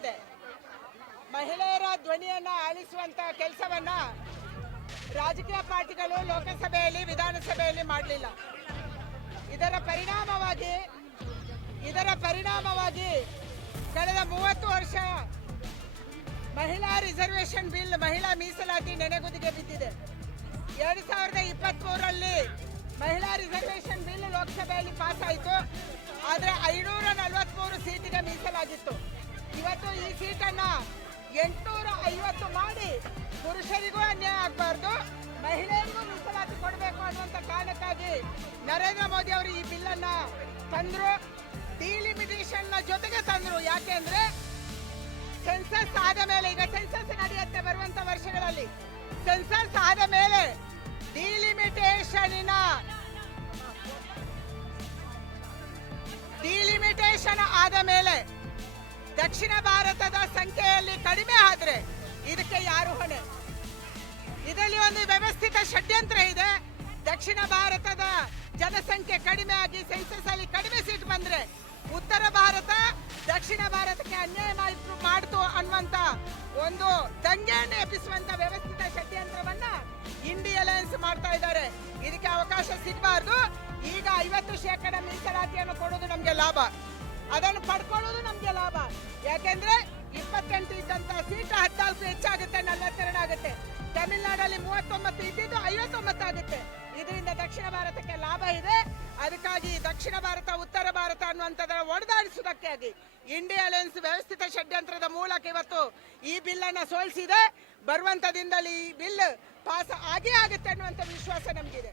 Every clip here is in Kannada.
ಇದೆ. ಮಹಿಳೆಯರ ಧ್ವನಿಯನ್ನ ಆಲಿಸುವಂತ ಕೆಲಸವನ್ನ ರಾಜಕೀಯ ಪಾರ್ಟಿಗಳು ಲೋಕಸಭೆಯಲ್ಲಿ ವಿಧಾನಸಭೆಯಲ್ಲಿ ಮಾಡಲಿಲ್ಲ. ಇದರ ಪರಿಣಾಮವಾಗಿ ಕಳೆದ 30 ವರ್ಷ ಮಹಿಳಾ ರಿಸರ್ವೇಶನ್ ಬಿಲ್, ಮಹಿಳಾ ಮೀಸಲಾತಿ ನೆನೆಗುದಿಗೆ ಬಿದ್ದಿದೆ. 2023ರಲ್ಲಿ ಮಹಿಳಾ ರಿಸರ್ವೇಶನ್ ಬಿಲ್ ಲೋಕಸಭೆಯಲ್ಲಿ ಪಾಸ್ ಆಯಿತು. ಆದರೆ 543 ಸೀಟಿಗೆ ಮೀಸಲಾಗಿತ್ತು. ಇವತ್ತು ಈ ಸೀಟನ್ನ 850 ಮಾಡಿ ಪುರುಷರಿಗೂ ಅನ್ಯಾಯ ಆಗಬಾರ್ದು, ಮಹಿಳೆಯರಿಗೂ ಮೀಸಲಾತಿ ಕೊಡಬೇಕು ಅನ್ನುವಂಥ ಕಾರಣಕ್ಕಾಗಿ ನರೇಂದ್ರ ಮೋದಿ ಅವರು ಈ ಬಿಲ್ ಅನ್ನ ತಂದ್ರು. ಡಿಲಿಮಿಟೇಷನ್ ನ ಜೊತೆಗೆ ತಂದ್ರು. ಯಾಕೆಂದ್ರೆ ಸೆನ್ಸಸ್ ಆದ ಮೇಲೆ, ಈಗ ಸೆನ್ಸಸ್ ನಡೆಯುತ್ತೆ ಬರುವಂತ ವರ್ಷಗಳಲ್ಲಿ, ಸೆನ್ಸಸ್ ಆದ ಮೇಲೆ ಡಿಲಿಮಿಟೇಷನ್ ಆದ ಮೇಲೆ ದಕ್ಷಿಣ ಭಾರತದ ಸಂಖ್ಯೆಯಲ್ಲಿ ಕಡಿಮೆ ಆದ್ರೆ ಇದಕ್ಕೆ ಯಾರು ಹೊಣೆ? ಇದರಲ್ಲಿ ಒಂದು ವ್ಯವಸ್ಥಿತ ಷಡ್ಯಂತ್ರ ಇದೆ. ದಕ್ಷಿಣ ಭಾರತದ ಜನಸಂಖ್ಯೆ ಕಡಿಮೆ ಆಗಿ ಸೆನ್ಸಸ್ ಅಲ್ಲಿ ಕಡಿಮೆ ಸೀಟ್ ಬಂದ್ರೆ ಉತ್ತರ ಭಾರತ ದಕ್ಷಿಣ ಭಾರತಕ್ಕೆ ಅನ್ಯಾಯ ಮಾಡ್ತು ಅನ್ನುವಂತ ಒಂದು ದಂಗೆಯನ್ನು ಎಬ್ಬಿಸುವಂತ ವ್ಯವಸ್ಥಿತ ಷಡ್ಯಂತ್ರವನ್ನ ಇಂಡಿಯಾ ಅಲಯನ್ಸ್ ಮಾಡ್ತಾ ಇದ್ದಾರೆ. ಇದಕ್ಕೆ ಅವಕಾಶ ಸಿಗಬಾರ್ದು. ಈಗ 50% ಮೀಸಲಾತಿಯನ್ನು ಕೊಡೋದು ನಮ್ಗೆ ಲಾಭ, ಅದನ್ನು ಪಡ್ಕೊಳ್ಳೋದು ನಮ್ಗೆ ಲಾಭ. ಯಾಕೆಂದ್ರೆ 28 ಇದ್ದಂತ ಸೀಟ್ 14 ಹೆಚ್ಚಾಗುತ್ತೆ, 42 ಆಗುತ್ತೆ. ತಮಿಳುನಾಡಲ್ಲಿ 39 ಇದ್ದಿದ್ದು 59 ಆಗುತ್ತೆ. ಇದರಿಂದ ದಕ್ಷಿಣ ಭಾರತಕ್ಕೆ ಲಾಭ ಇದೆ. ಅದಕ್ಕಾಗಿ ದಕ್ಷಿಣ ಭಾರತ ಉತ್ತರ ಭಾರತ ಅನ್ನುವಂಥದ್ದರ ಒಡೆದಾಡಿಸುವುದಕ್ಕಾಗಿ ಇಂಡಿಯಾ ಅಲಯನ್ಸ್ ವ್ಯವಸ್ಥಿತ ಷಡ್ಯಂತ್ರದ ಮೂಲಕ ಇವತ್ತು ಈ ಬಿಲ್ ಅನ್ನ ಸೋಲಿಸಿದೆ. ಬರುವಂತ ದಿನದಲ್ಲಿ ಈ ಬಿಲ್ ಪಾಸ್ ಆಗೇ ಆಗುತ್ತೆ ಅನ್ನುವಂಥ ವಿಶ್ವಾಸ ನಮಗಿದೆ.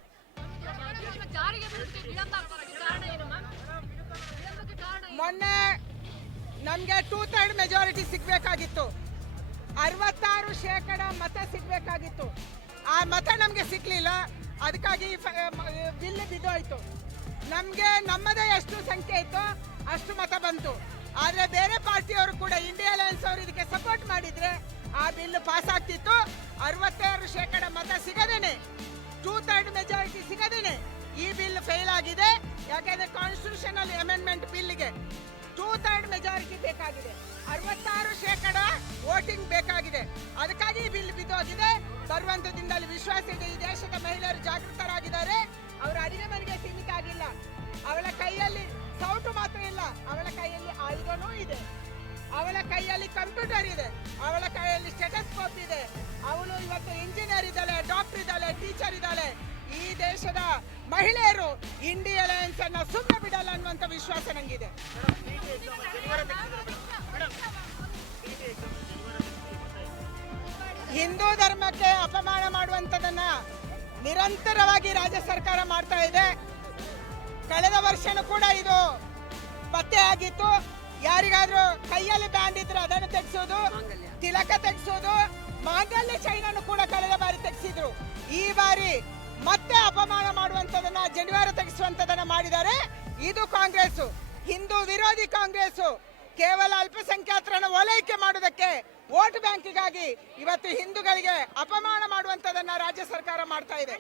ಮೊನ್ನೆ ನಮ್ಗೆ 2/3 ಮೆಜಾರಿಟಿ ಸಿಗ್ಬೇಕಾಗಿತ್ತು, 66% ಮತ ಸಿಗ್ಬೇಕಾಗಿತ್ತು. ಆ ಮತ ನಮ್ಗೆ ಸಿಗ್ಲಿಲ್ಲ. ಅದಕ್ಕಾಗಿ ಬಿಲ್ ಬಿದ್ದೋಯ್ತು. ನಮ್ಗೆ ನಮ್ಮದೇ ಎಷ್ಟು ಸಂಖ್ಯೆ ಇತ್ತು ಅಷ್ಟು ಮತ ಬಂತು. ಆದ್ರೆ ಬೇರೆ ಪಾರ್ಟಿಯವರು ಕೂಡ, ಇಂಡಿಯಾ ಅಲಯನ್ಸ್ ಅವರು ಇದಕ್ಕೆ ಸಪೋರ್ಟ್ ಮಾಡಿದ್ರೆ ಆ ಬಿಲ್ ಪಾಸ್ ಆಗ್ತಿತ್ತು. 66% ಮತ ಸಿಗದೇನೆ, 2/3 ಮೆಜಾರಿಟಿ ಸಿಗದೇನೆ ಈ ಬಿಲ್ ಫೇಲ್ ಆಗಿದೆ. ಯಾಕೆಂದ್ರೆ ಕಾನ್ಸ್ಟಿಟ್ಯೂಷನಲ್ ಅಮೆಂಡ್ಮೆಂಟ್ ಬಿಲ್ಗೆ 2/3 ಮೆಜಾರಿಟಿ ಬೇಕಾಗಿದೆ, 66% ವೋಟಿಂಗ್ ಬೇಕಾಗಿದೆ. ಅದಕ್ಕಾಗಿ ಈ ಬಿಲ್ ಬಿದ್ದೋಗಿದೆ. ಬರುವಂತ ದಿನದಲ್ಲಿ ವಿಶ್ವಾಸ ಇದೆ. ಈ ದೇಶದ ಮಹಿಳೆಯರು ಜಾಗೃತರಾಗಿದ್ದಾರೆ. ಅವರು ಅಡಿಗೆ ಮನೆಗೆ ಸೀಮಿತ ಆಗಿಲ್ಲ. ಅವಳ ಕೈಯಲ್ಲಿ ಸೌಟು ಮಾತ್ರ ಇಲ್ಲ, ಅವಳ ಕೈಯಲ್ಲಿ ಆಯುಧನೂ ಇದೆ, ಅವಳ ಕೈಯಲ್ಲಿ ಕಂಪ್ಯೂಟರ್ ಇದೆ, ಅವಳ ಕೈಯಲ್ಲಿ ಸ್ಟೆಟಸ್ಕೋಪ್ ಇದೆ. ಅವಳು ಇವತ್ತು ಇಂಜಿನಿಯರ್ ಇದ್ದಾಳೆ, ಡಾಕ್ಟರ್ ಇದ್ದಾಳೆ, ಟೀಚರ್ ಇದ್ದಾಳೆ. ಈ ದೇಶದ ಮಹಿಳೆಯರು ಇಂಡಿಯಾ ಅಲಯನ್ಸ್ ಅನ್ನ ಸುಮ್ಮನೆ ಬಿಡಲ್ಲ ಅನ್ನುವಂಥ ವಿಶ್ವಾಸ ನಂಗಿದೆ. ಹಿಂದೂ ಧರ್ಮಕ್ಕೆ ಅಪಮಾನ ಮಾಡುವಂಥದ್ದನ್ನ ನಿರಂತರವಾಗಿ ರಾಜ್ಯ ಸರ್ಕಾರ ಮಾಡ್ತಾ ಇದೆ. ಕಳೆದ ವರ್ಷನೂ ಕೂಡ ಇದು ಪತ್ತೆ ಆಗಿತ್ತು. ಯಾರಿಗಾದ್ರೂ ಕೈಯಲ್ಲಿ ಬ್ಯಾಂಡ್ ಇದ್ರೆ ಅದನ್ನು ತೆಗೆಸೋದು, ತಿಲಕ ತೆಗೆಸೋದು, ಮಾಂಗಲ್ಯ ಚೈನನ್ನು ಕೂಡ ಕಳೆದ ಬಾರಿ ತೆಗೆಸಿದ್ರು. ಈ ಬಾರಿ ಮತ್ತೆ ಅಪಮಾನ ಮಾಡುವಂತದನ್ನ, ಜನಿವಾರ ತೆಗೆಸುವಂತದನ್ನ ಮಾಡಿದ್ದಾರೆ. ಇದು ಕಾಂಗ್ರೆಸ್, ಹಿಂದೂ ವಿರೋಧಿ ಕಾಂಗ್ರೆಸ್. ಕೇವಲ ಅಲ್ಪಸಂಖ್ಯಾತರನ್ನು ಓಲೈಕೆ ಮಾಡುವುದಕ್ಕೆ, ವೋಟ್ ಬ್ಯಾಂಕಿಗಾಗಿ ಇವತ್ತು ಹಿಂದೂಗಳಿಗೆ ಅಪಮಾನ ಮಾಡುವಂತದನ್ನ ರಾಜ್ಯ ಸರ್ಕಾರ ಮಾಡ್ತಾ ಇದೆ.